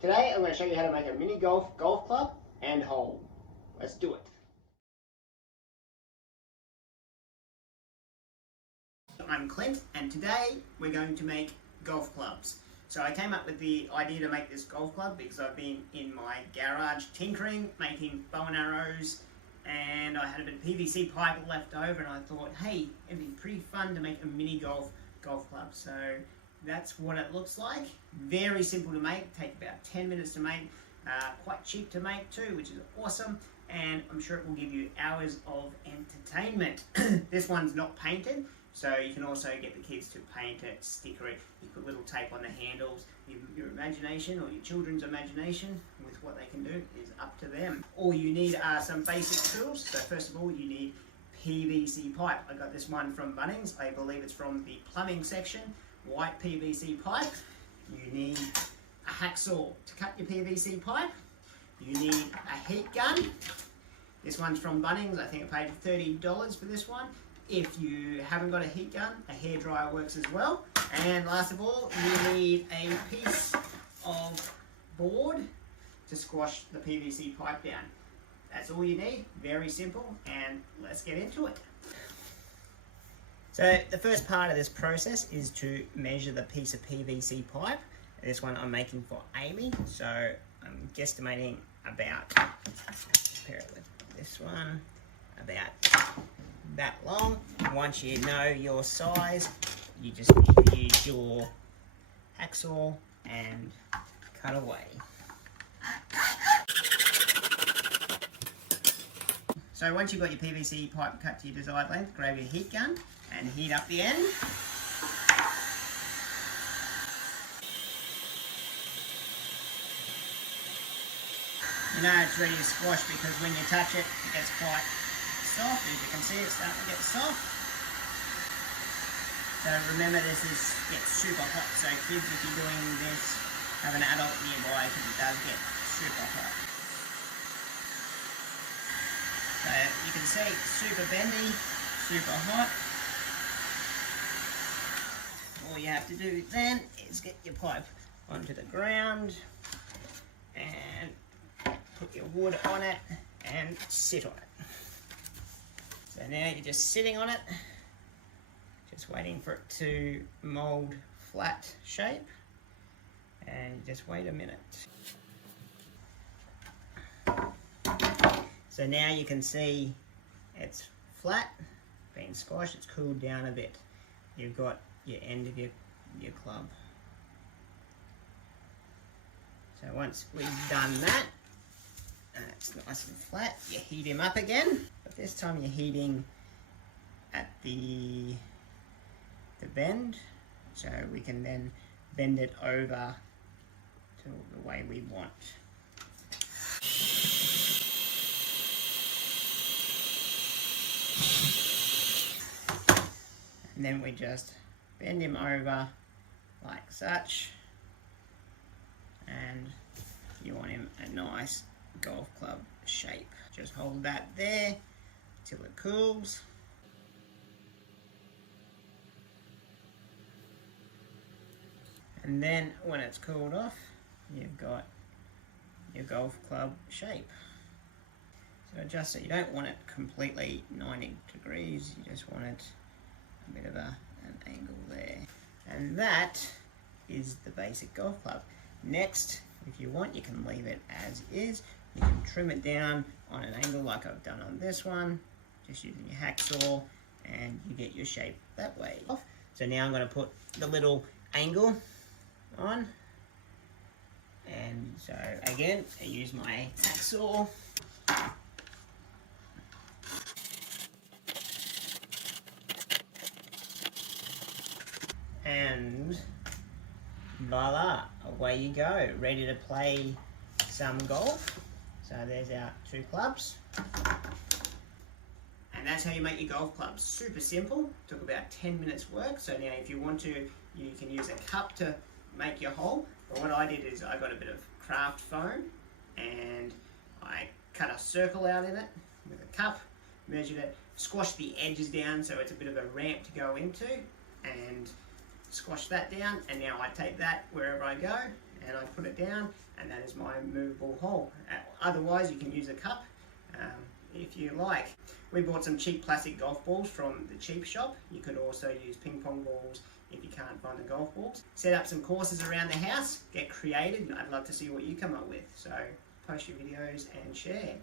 Today I'm going to show you how to make a mini golf club and hole. Let's do it. I'm Clint and today we're going to make golf clubs. So I came up with the idea to make this golf club because I've been in my garage tinkering, making bow and arrows, and I had a bit of PVC pipe left over and I thought, hey, it'd be pretty fun to make a mini golf club. So that's what it looks like. Very simple to make, take about 10 minutes to make, quite cheap to make too, which is awesome, and I'm sure it will give you hours of entertainment. This one's not painted, so you can also get the kids to paint it, sticker it, you put little tape on the handles. Your imagination or your children's imagination with what they can do is up to them. All you need are some basic tools. So first of all, you need PVC pipe. I got this one from Bunnings. I believe it's from the plumbing section. White PVC pipe. You need a hacksaw to cut your PVC pipe. You need a heat gun. This one's from Bunnings. I think I paid $30 for this one. If you haven't got a heat gun, a hairdryer works as well. And last of all, you need a piece of board to squash the PVC pipe down. That's all you need, very simple, and let's get into it. So the first part of this process is to measure the piece of PVC pipe. This one I'm making for Aimee, so I'm guesstimating about, compare it with this one, about that long. Once you know your size, you just need to use your hacksaw and cut away. So once you've got your PVC pipe cut to your desired length, grab your heat gun and heat up the end. You know it's ready to squash because when you touch it, it gets quite soft. As you can see, it's starting to get soft. So remember, this gets super hot. So kids, if you're doing this, have an adult nearby because it does get super hot. So you can see, super bendy, super hot. All you have to do then is get your pipe onto the ground and put your wood on it and sit on it. So now you're just sitting on it, just waiting for it to mold flat shape, and just wait a minute. So now you can see it's flat, been squashed, it's cooled down a bit. You've got your end of your club. So once we've done that, it's nice and flat, you heat him up again. But this time you're heating at the bend, so we can then bend it over to the way we want. And then we just bend him over like such, and you want him a nice golf club shape. Just hold that there till it cools. And then when it's cooled off, you've got your golf club shape. So adjust it. You don't want it completely 90 degrees, you just want it a bit of an angle there. And that is the basic golf club. Next, if you want, you can leave it as is. You can trim it down on an angle like I've done on this one, just using your hacksaw, and you get your shape that way. So now I'm going to put the little angle on, and so again I use my hacksaw and voila, away you go, ready to play some golf. So there's our two clubs. And that's how you make your golf clubs. Super simple, took about 10 minutes work. So now if you want to, you can use a cup to make your hole. But what I did is I got a bit of craft foam and I cut a circle out in it with a cup, measured it, squashed the edges down so it's a bit of a ramp to go into, and squash that down. And now I take that wherever I go and I put it down, and that is my movable hole. Otherwise you can use a cup if you like. We bought some cheap plastic golf balls from the cheap shop. You could also use ping pong balls if you can't find the golf balls. Set up some courses around the house, get creative. I'd love to see what you come up with, so post your videos and share.